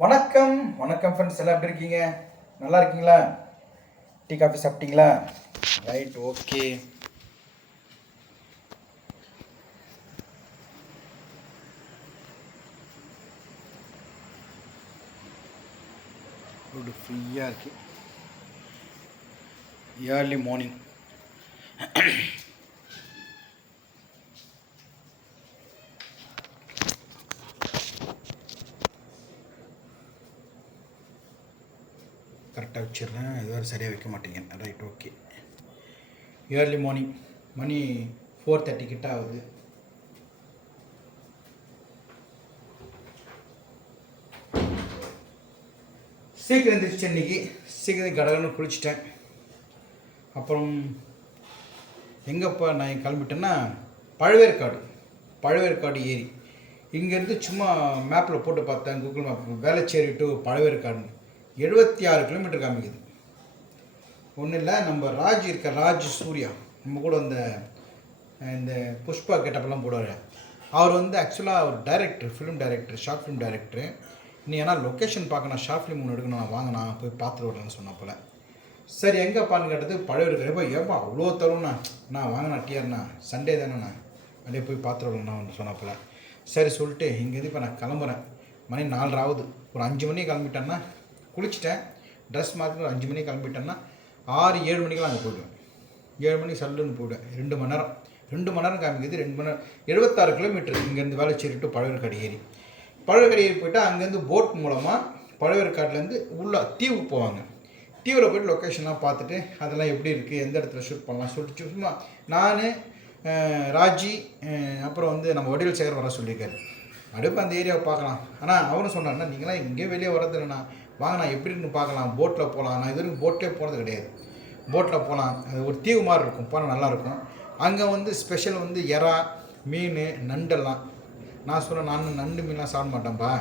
வணக்கம். வணக்கம் ஃப்ரெண்ட்ஸ் எல்லாம் எப்படி இருக்கீங்க? நல்லா இருக்கீங்களா? டீ காஃபி சாப்பிட்டீங்களா? ரைட் ஓகே ரோடு ஃப்ரீயாக இருக்குது ஏர்லி மார்னிங் கரெக்டாக வச்சிடுறேன். இதுவரை சரியாக வைக்க மாட்டேங்க. ரைட் ஓகே ஏர்லி மார்னிங் மணி ஃபோர் தேர்ட்டி கிட்ட ஆகுது. சீக்கிரம் எழுந்திரிச்சு இன்னைக்கு. சீக்கிரம் கடகடன்னு குளிச்சிட்டேன். அப்புறம் எங்கேப்பா நான் கிளம்பிட்டேன்னா பழவேற்காடு. பழவேற்காடு ஏரி. இங்கேருந்து சும்மா மேப்பில் போட்டு பார்த்தேன். கூகுள் மேப் வேலைச்சேரி டு பழவேற்காடுன்னு. எழுபத்தி ஆறு கிலோமீட்டர் காமிக்குது. ஒன்றும் இல்லை நம்ம ராஜ் இருக்க ராஜ் சூர்யா. நம்ம கூட இந்த இந்த புஷ்பா கெட்டப்பெல்லாம் போடுவார். அவர் வந்து ஆக்சுவலாக அவர் director film director short film director நீ ஏன்னா லொக்கேஷன் பார்க்கணும் ஷார்ட் ஃபிலிம் ஒன்று எடுக்கணும் நான் வாங்கினா போய் பார்த்துட்டு வரேன்னு சொன்ன சரி எங்கேப்பான்னு கேட்டது பழைய இருக்கிற ஏப்பா அவ்வளோ தரும்ண்ணா நான் வாங்கினா டிஆர்ண்ணா சண்டே தானேண்ணா அப்படியே போய் பார்த்துட்டு வரணும்ண்ணா சொன்ன சொன்னப்போல சரி சொல்லிட்டு இங்கேருந்து இப்போ நான் கிளம்புறேன். மணி நாலரை ஆகுது. ஒரு அஞ்சு மணிக்கு கிளம்பிட்டேன்னா குளிச்சிட்டேன். ட்ரெஸ் மாற்றி ஒரு அஞ்சு மணிக்கு கிளம்பிட்டேன்னா ஆறு ஏழு மணிக்கெலாம் அங்கே போயிடுவேன். ஏழு மணிக்கு சல்லுன்னு போயிடுவேன். ரெண்டு மணி நேரம். ரெண்டு மணி நேரம் காமிக்குது ரெண்டு மணி நேரம். எழுபத்தாறு கிலோமீட்டர் இங்கேருந்து வேலைச்சேரி டு பழவேற்காடு ஏரி பழவேற்காடு ஏரி போயிட்டு அங்கேருந்து போட் மூலமாக பழவேற்காட்டிலேருந்து உள்ளே தீவு போவாங்க. தீவில் போய்ட்டு லொக்கேஷன்லாம் பார்த்துட்டு அதெல்லாம் எப்படி இருக்குது எந்த இடத்துல ஷூட் பண்ணலாம் சொல்லிட்டு சும்மா நான் ராஜி அப்புறம் வந்து நம்ம வடிவில் சேகர் வர சொல்லியிருக்காரு. அடுப்பு அந்த ஏரியாவை பார்க்கலாம். ஆனால் அவரும் சொன்னார்னா நீங்களாம் இங்கே வெளியே வரதில்லைண்ணா வாங்க நான் எப்படி பார்க்கலாம். போட்டில் போகலாம். நான் இது வரைக்கும் போட்டே போனது கிடையாது. போட்டில் போகலாம். அது ஒரு தீவு மாதிரி இருக்கும். போனால் நல்லாயிருக்கும் அங்கே வந்து ஸ்பெஷல் வந்து எறா மீன் நண்டெல்லாம். நான் சொன்னேன் நான் நண்டு மீன்லாம் சாப்பிட மாட்டேன்ப்பா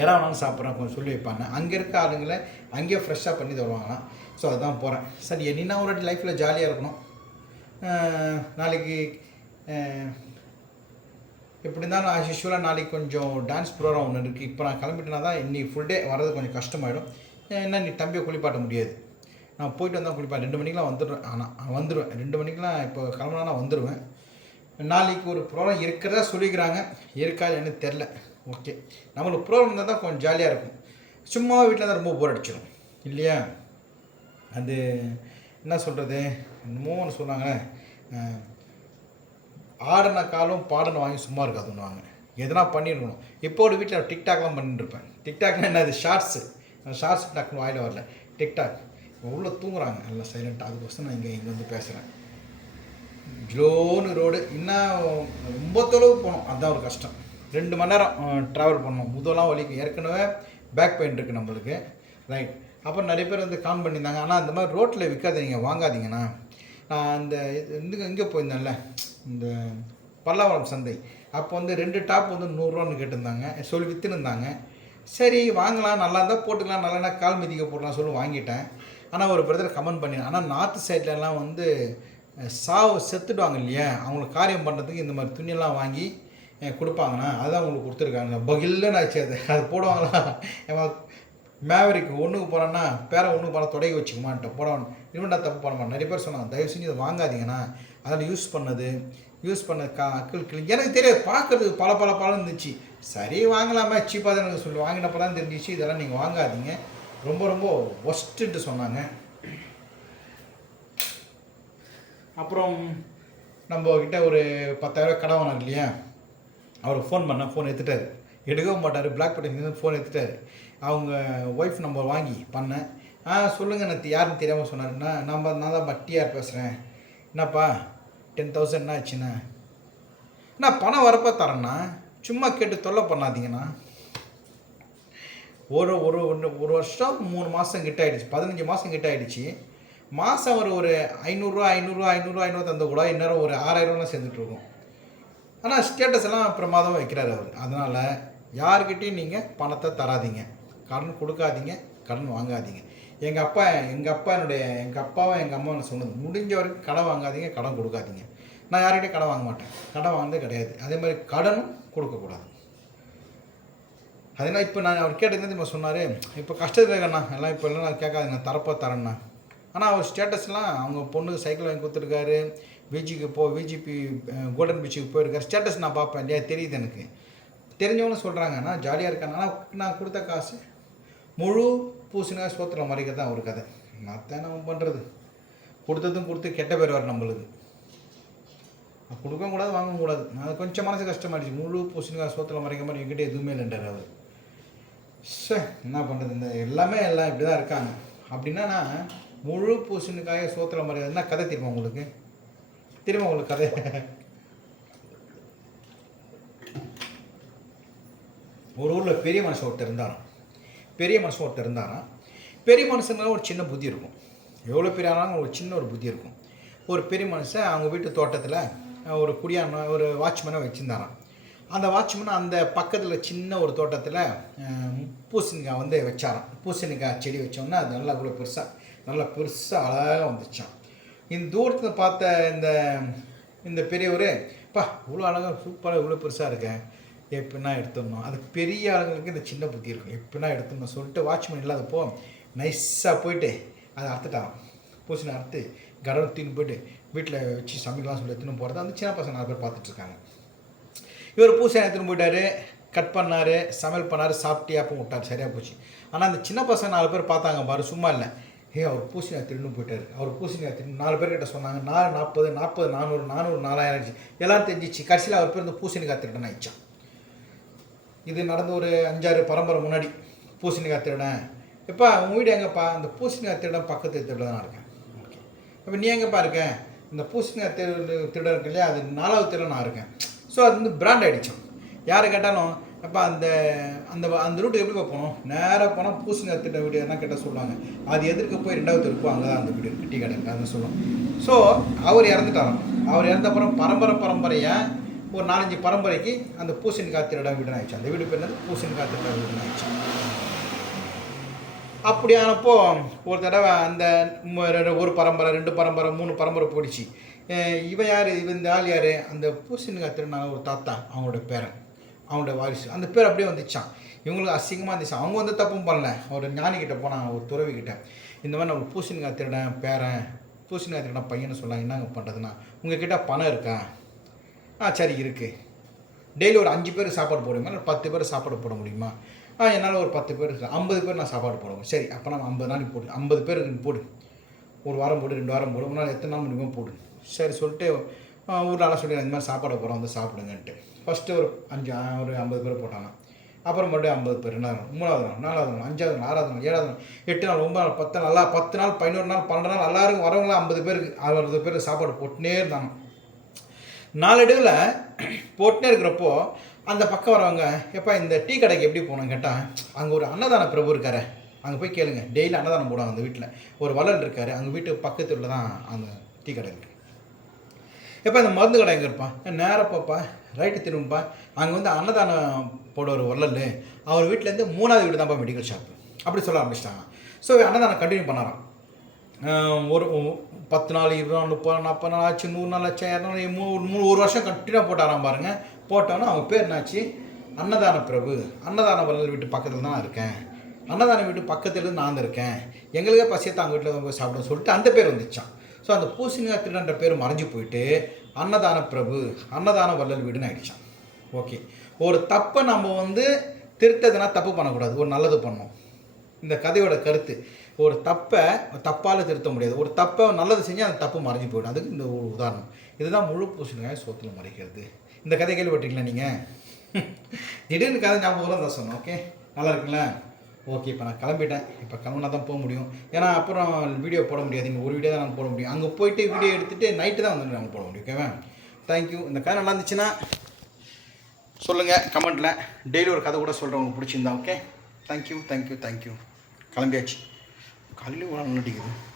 எறா வேணாலும் சாப்பிட்றேன் கொஞ்சம் சொல்லி வைப்பாங்க. அங்கே இருக்க ஆளுங்களை அங்கேயே ஃப்ரெஷ்ஷாக பண்ணி தருவாங்களாம். ஸோ அதுதான் போகிறேன் சரி என்னன்னா ஒரு லைஃப்பில் ஜாலியாக இருக்கணும்? நாளைக்கு எப்படி இருந்தாலும் நான் யூஸ்வலாக நாளைக்கு கொஞ்சம் டான்ஸ் ப்ரோக்ராம் ஒன்று இருக்குது இப்போ நான் கிளம்பிட்டேனா தான் இன்னைக்கு ஃபுல் டே வர்றது கொஞ்சம் கஷ்டமாயிடும். என்ன நீ தம்பியை குளிப்பாட்ட முடியாது. நான் போயிட்டு வந்தால் குளிப்பேன் ரெண்டு மணிக்கெலாம் வந்துடுவேன் ஆனால் வந்துடுவேன் ரெண்டு மணிக்கெலாம் இப்போ கிளம்புனா நான் வந்துடுவேன் நாளைக்கு ஒரு ப்ரோக்ராம் இருக்கிறதா சொல்லிக்கிறாங்க. இருக்காது எனக்கு தெரில ஓகே நம்மளுக்கு ப்ரோக்ராம் இருந்தால் தான் கொஞ்சம் ஜாலியாக இருக்கும். சும்மா வீட்டில் தான் ரொம்ப போர் அடிச்சிடும் இல்லையா? அது என்ன சொல்கிறது என்னமோ ஒன்று சொன்னாங்க ஆடின காலம் பாடின வாங்கி சும்மா இருக்காதுன்னுவாங்க எதனா பண்ணிடணும் இப்போ ஒரு வீட்டில் டிக்டாக்லாம் பண்ணிட்டுருப்பேன். டிக்டாக்னா என்னது ஷார்ட்ஸு. ஷார்ட்ஸ் டக்குன்னு வாயில் வரல. டிக்டாக். உள்ளே தூங்குறாங்க. நல்லா சைலண்ட்டாக அதுக்கோசம் நான் இங்கே இங்கே வந்து பேசுகிறேன் ஜோனு ரோடு இன்னும் ரொம்ப தொலைவு போகணும். அதுதான் ஒரு கஷ்டம். ரெண்டு மணி நேரம் ட்ராவல் பண்ணணும். முதலாம் வலிக்கும் ஏற்கனவே பேக் பெயின் இருக்குது நம்மளுக்கு. ரைட் அப்புறம் நிறைய பேர் வந்து கான் பண்ணியிருந்தாங்க. ஆனால் அந்த மாதிரி ரோட்டில் விற்காதீங்க. வாங்காதீங்கண்ணா. நான் அந்த இது இங்கே போயிருந்தேன்ல? இந்த பல்லாவரம் சந்தை. அப்போ வந்து ரெண்டு டாப் வந்து நூறுரூவான்னு கேட்டிருந்தாங்க. சொல்லி விற்றுருந்தாங்க சரி வாங்கலாம். நல்லா இருந்தால் போட்டுக்கலாம். நல்லா கால் மிதிக்க போடலாம் சொல்லி வாங்கிட்டேன். ஆனால் ஒரு பிரதர் கமெண்ட் பண்ணி ஆனால் நார்த்து சைட்லலாம் வந்து சாவு செத்துடுவாங்க இல்லையா? அவங்களுக்கு காரியம் பண்ணுறதுக்கு இந்த மாதிரி துணியெல்லாம் வாங்கி கொடுப்பாங்கண்ணா அதுதான் அவங்களுக்கு கொடுத்துருக்காங்க. பகில்லன்னு ஆச்சு அது. அது போடுவாங்களா? மேவரிக்கு ஒன்றுக்கு போகிறேன்னா பேரை ஒன்றுக்கு போனால் தொடங்கி வச்சுக்குமான்ட்டு போடணும் இனிமேட்டா தப்பு பண்ண மாட்டேன். நிறைய பேர் சொன்னாங்க தயவு செஞ்சு இதை வாங்காதீங்கண்ணா. அதில் யூஸ் பண்ணது யூஸ் பண்ண கா அக்கள் கிளி எனக்கு தெரியாது பார்க்குறதுக்கு பல பல பலம் இருந்துச்சு. சரி வாங்கலாமா சீப்பாக தான் எனக்கு சொல்லி வாங்கினப்போ தான் தெரிஞ்சிச்சு. இதெல்லாம் நீங்கள் வாங்காதீங்க. ரொம்ப ரொம்ப ஒஸ்ட்டுன்ட்டு சொன்னாங்க. அப்புறம் நம்ம கிட்டே ஒரு பத்தாயிரம் கடை வாங்கினார் இல்லையா? அவருக்கு ஃபோன் பண்ணேன் ஃபோன் எடுத்துட்டார். எடுக்கவும் மாட்டார் பிளாக் பண்ணி ஃபோன் எடுத்துட்டாரு. அவங்க ஒய்ஃப் நம்பர் வாங்கி பண்ணேன் ஆ சொல்லுங்கள் நேற்று யாருன்னு தெரியாமல் சொன்னாருன்னா நம்ம நான் தான் பட்டியார் பேசுகிறேன் என்னப்பா டென் தௌசண்ட் என்ன ஆச்சுண்ணா? நான் பணம் வரப்போ தரேண்ணா. சும்மா கேட்டு தொல்லை பண்ணாதீங்கண்ணா. ஒரு ஒரு ஒன்று ஒரு வருஷம் மூணு மாதம் கிட்ட ஆகிடுச்சு பதினஞ்சு மாதம் கிட்ட ஆகிடுச்சு மாதம் ஒரு ஒரு ஐநூறுரூவா ஐநூறுரூவா ஐநூறுரூவா ஐநூறு தந்த கூட இன்னும் ஒரு ஆறாயிரம்லாம் சேர்ந்துட்டுருக்கோம் ஆனால் ஸ்டேட்டஸ் எல்லாம் பிரமாதம் வைக்கிறார் அவர். அதனால் யார்கிட்டையும் நீங்கள் பணத்தை தராதீங்க. கடன் கொடுக்காதீங்க கடன் வாங்காதீங்க. எங்கள் அப்பா எங்கள் அப்பா என்னுடைய எங்கள் அப்பாவும் எங்கள் அம்மாவும் சொன்னது முடிஞ்ச வரைக்கும் கடன் வாங்காதீங்க கடன் கொடுக்காதீங்க. நான் யார்கிட்டையும் கடன் வாங்க மாட்டேன்? கடன் வாங்கினது கிடையாது. அதே மாதிரி கடனும் கொடுக்கக்கூடாது. அதனால் இப்போ நான் அவர் கேட்டது இப்போ சொன்னார்? இப்போ கஷ்டத்தில் இருக்கேண்ணா எல்லாம் இப்போ எல்லாம் நான் கேட்காது நான் தரப்போ தரேண்ணா ஆனால் அவர் ஸ்டேட்டஸ்லாம் அவங்க பொண்ணுக்கு சைக்கிள் வாங்கி கொடுத்துருக்காரு. விஜிக்கு போ விஜிபி கோல்டன் பீச்சுக்கு போயிருக்காரு. ஸ்டேட்டஸ் நான் பார்ப்பேன் இல்லையா? தெரியுது எனக்கு. தெரிஞ்சவங்களும் சொல்கிறாங்க நான் ஜாலியாக இருக்காங்க. ஆனால் நான் கொடுத்த காசு முழு பூசினா சோத்துல மறைக்க தான் ஒரு கதை. மற்ற நம்ம பண்ணுறது கொடுத்ததும் கொடுத்து கெட்ட பேர் வர நம்மளுக்கு. கொடுக்கவும் கூடாது வாங்கவும் கூடாது. அது கொஞ்சம் மனசு கஷ்டமாயிடுச்சு. முழு பூசணிக்காய் சோத்துல மறைக்க மாதிரி என்கிட்ட எதுவுமே இல்லைன்றார் அவர். சே என்ன பண்ணுறது இந்த எல்லாமே எல்லாம் இப்படி தான் இருக்காங்க. அப்படின்னா நான் முழு பூசணிக்காயை சோத்துல மறைக்கிறதுனா கதை தெரியுமா உங்களுக்கு? திரும்ப உங்களுக்கு கதை? ஒரு ஊரில் பெரிய மனுஷன் ஒருத்தர் இருந்தாலும் பெரிய மனுஷன் ஒருத்தர் இருந்தாராம் பெரிய மனுஷனால ஒரு சின்ன புத்தி இருக்கும். எவ்வளோ பெரிய ஆனாலும் ஒரு சின்ன ஒரு புத்தி இருக்கும். ஒரு பெரிய மனுஷன் அவங்க வீட்டு தோட்டத்தில் ஒரு குடியான ஒரு வாட்ச்மேனை வச்சுருந்தாராம். அந்த வாட்ச்மேன் அந்த பக்கத்தில் சின்ன ஒரு தோட்டத்தில் பூசணிக்காய் வந்து வச்சாராம். பூசணிக்காய் செடி வச்சோம்னா அது நல்லா இவ்வளோ பெருசாக நல்லா பெருசாக அழகாக வந்துச்சான் இந்த தூரத்தில் பார்த்த இந்த இந்த பெரியவர் பா இவ்வளோ அழகாக சூப்பராக இவ்வளோ பெருசாக இருக்கேன் எப்படின்னா எடுத்துடணும். அது பெரிய ஆளுங்களுக்கு இந்த சின்ன புத்தி இருக்கும். எப்படின்னா எடுத்துடணும் சொல்லிட்டு வாட்ச்மேன் இல்லாதப்போ நைஸாக போயிட்டு அதை அறுத்துட்டான். பூசணி அறுத்து கடவுள் தீன்னு போயிட்டு வீட்டில் வச்சு சமைக்கலாம் சொல்லி எடுத்துன்னு போகிறத அந்த சின்ன பசங்க நாலு பேர் பார்த்துட்ருக்காங்க. இவர் பூசணி எடுத்துன்னு போயிட்டாரு கட் பண்ணார் சமையல் பண்ணார் சாப்பிட்டு அப்போ விட்டார். சரியாக போச்சு. ஆனால் அந்த சின்ன பசங்க நாலு பேர் பார்த்தாங்க பாரு சும்மா இல்லை. ஏ அவர் பூசணி திருன்னு போயிட்டார். அவர் பூசணி திருன்னு நாலு பேர்கிட்ட சொன்னாங்க நாலு நாற்பது நாற்பது நானூறு நானூறு நாலாயிரம் ஆயிடுச்சு. எல்லாம் தெரிஞ்சிச்சு. கடைசியில் அவர் பேர் இந்த பூசணிக்காய் திருடன் ஆயிடுச்சான் இது நடந்து ஒரு அஞ்சாறு பரம்பரை முன்னாடி பூசணிக்காய் திருடன். எப்பா உங்கள் வீடு எங்கேப்பா? அந்த பூசணிக்காய் திருடன் பக்கத்து திருடன் தான் இருக்கேன். ஓகே நீ எங்கேப்பா இருக்கேன் இந்த பூசணிக்காய் திரு திருடன் இருக்கு இல்லையா அது நாலாவது திருடன் நான் இருக்கேன். ஸோ அது வந்து பிராண்ட் ஆகிடுச்சோம் யார் கேட்டாலும் அப்போ அந்த அந்த அந்த ரூட்டு எப்படி போகணும்? நேராக போனால் பூசணிக்காய் திருட வீடு என்ன கேட்டால் சொல்லுவாங்க. அது எதிர்க்க போய் ரெண்டாவது இருக்கும் அங்கே தான் அந்த வீடு இருக்குது டீ கடை அதுன்னு சொல்லுவோம் ஸோ அவர் இறந்துட்டாராம். அவர் இறந்த அப்புறம் பரம்பரை பரம்பரையாக ஒரு நாலஞ்சு பரம்பரைக்கு அந்த பூசணிக்காய் திருட வீடுன்னு ஆயிடுச்சு அந்த வீடு பேர் என்னது? பூசணிக்காய் திருட வீடுன்னு ஆயிடுச்சு அப்படியானப்போ ஒரு தடவை அந்த ஒரு பரம்பரை ரெண்டு பரம்பரை மூணு பரம்பரை போயிடுச்சு. இவன் யார்? இவன் இந்த ஆள் யார்? அந்த பூசணிக்காய் திருநாள் ஒரு தாத்தா அவங்களோட பேரன் அவங்களோட வாரிசு. அந்த பேர் அப்படியே வந்துச்சான். இவங்களுக்கு அசிங்கமாக இருந்துச்சு. அவங்க வந்து தப்பும் பண்ணல. ஒரு ஞானிக்கிட்ட போனாங்க ஒரு துறவிக்கிட்ட இந்த மாதிரி நம்ம பூசணிக்காய் திருடன் பேரன் பூசணிக்காய் திருடன் பையனை சொன்னாங்க என்னங்க பண்ணுறதுன்னா உங்ககிட்ட பணம் இருக்கா? ஆ சரி இருக்குது டெய்லி ஒரு அஞ்சு பேர் சாப்பாடு போட முடியுமா? பத்து பேர் சாப்பாடு போட முடியுமா? ஆ என்னால் ஒரு பத்து பேர் ஐம்பது பேர் நான் சாப்பாடு போடுவோம் சரி அப்போ நம்ம ஐம்பது நாளைக்கு போடு. ஐம்பது பேர் போடு. ஒரு வாரம் போடு ரெண்டு வாரம் போடு. ஒரு நாள் எத்தனை நாள் முடியுமோ போடு. சரி சொல்லிட்டு ஆ, ஊரில் சொல்லி இந்த மாதிரி சாப்பாடு போகிறோம் வந்து சாப்பிடுங்கன்ட்டு. ஃபஸ்ட்டு ஒரு அஞ்சு ஒரு ஐம்பது பேர் போட்டாங்க அப்புறம் மறுபடியும் ஐம்பது பேர் ரெண்டாவது நாள் மூணாவது நாள் நாலாவது நாள் அஞ்சாவது நாள் ஆறாவது நாள் ஏழாவது நாள் எட்டு நாள் ஒன்பது நாள் பத்து நாள் நல்லா பத்து நாள் பதினோரு நாள் பன்னெண்டு நாள் எல்லாருக்கும் வரவங்களாம் ஐம்பது பேருக்கு அறுபது பேருக்கு சாப்பாடு போட்டுனே இருந்தாங்க நாளடைவில் போட்டுனே இருக்கிறப்போ அந்த பக்கம் வரவங்க எப்பா இந்த டீ கடைக்கு எப்படி போகணும்னு கேட்டால் அங்கே ஒரு அன்னதான பிரபு இருக்கார். அங்கே போய் கேளுங்க. டெய்லி அன்னதானம் போடுவாங்க அந்த வீட்டில் ஒரு வள்ளல் இருக்கார். அங்கே வீட்டு பக்கத்தில் தான் அந்த டீ கடை இருக்குது எப்போ இந்த மருந்து கடை எங்கே இருப்பான் நேரப்பாப்பா. ரைட்டு திரும்பப்பா. அங்கே வந்து அன்னதானம் போட ஒரு வள்ளல். அவர் வீட்டிலேருந்து மூணாவது வீடு தான்ப்பா மெடிக்கல் ஷாப்பு. அப்படி சொல்ல ஆரம்பிச்சிட்டாங்க. ஸோ அன்னதானம் கண்டினியூ பண்ணாராம். ஒரு பத்து நாள் இருபது நாள் முப்பது நாற்பது நாள் ஆச்சு நூறு நாள் ஆச்சு இரநூறு நாள், மூணு மூணு ஒரு வருஷம் கண்டினியூ போட்டாராம் பாருங்க. போட்டோன்னா அவங்க பேர் என்னாச்சு? அன்னதான பிரபு. அன்னதான வள்ளல் வீட்டு பக்கத்தில் தான் நான் இருக்கேன். அன்னதான வீட்டு இருந்து நான் இருக்கேன். எங்களுக்கே பசியத்தை அவங்க வீட்டில் போய் சாப்பிட சொல்லிட்டு அந்த பேர் வந்துச்சான் ஸோ அந்த பூசணிக்காய் திருடன்ற பேர் மறைஞ்சு போயிட்டு அன்னதான பிரபு அன்னதான வள்ளல் வீடுன்னு ஆகிடுச்சான் ஓகே ஒரு தப்பை நம்ம வந்து திருத்ததுனா தப்பு பண்ணக்கூடாது. ஒரு நல்லது பண்ணோம் இந்த கதையோட கருத்து ஒரு தப்பை தப்பால் திருத்த முடியாது. ஒரு தப்பை நல்லது செஞ்சு அந்த தப்பு மறைஞ்சு போயிடும். அதுக்கு இந்த ஒரு உதாரணம். இதுதான் முழு பூசணிக்காய் சோத்தில் மறைக்கிறது. இந்த கதை கேள்விப்பட்டீங்களா நீங்கள் திடீர்னு கதை ஞாபகம் தான் சொன்னேன். ஓகே? நல்லா இருக்குங்களா ஓகே இப்போ நான் கிளம்பிட்டேன். இப்போ கிளம்புனா தான் போக முடியும். ஏன்னா அப்புறம் வீடியோ போட முடியாது. இங்கே ஒரு வீடியோ தான் நான் போட முடியும். அங்கே போயிட்டு வீடியோ எடுத்துகிட்டு நைட்டு தான் வந்து நாங்கள் போட முடியும். ஓகேவா? தேங்க்யூ இந்த கதை நல்லா இருந்துச்சுன்னா சொல்லுங்கள் கமெண்ட்டில் டெய்லி ஒரு கதை கூட சொல்கிறேன் உங்களுக்கு பிடிச்சிருந்தா ஓகே? தேங்க்யூ தேங்க்யூ தேங்க்யூ கிளம்பியாச்சு. காலையில் ஒரு நாள்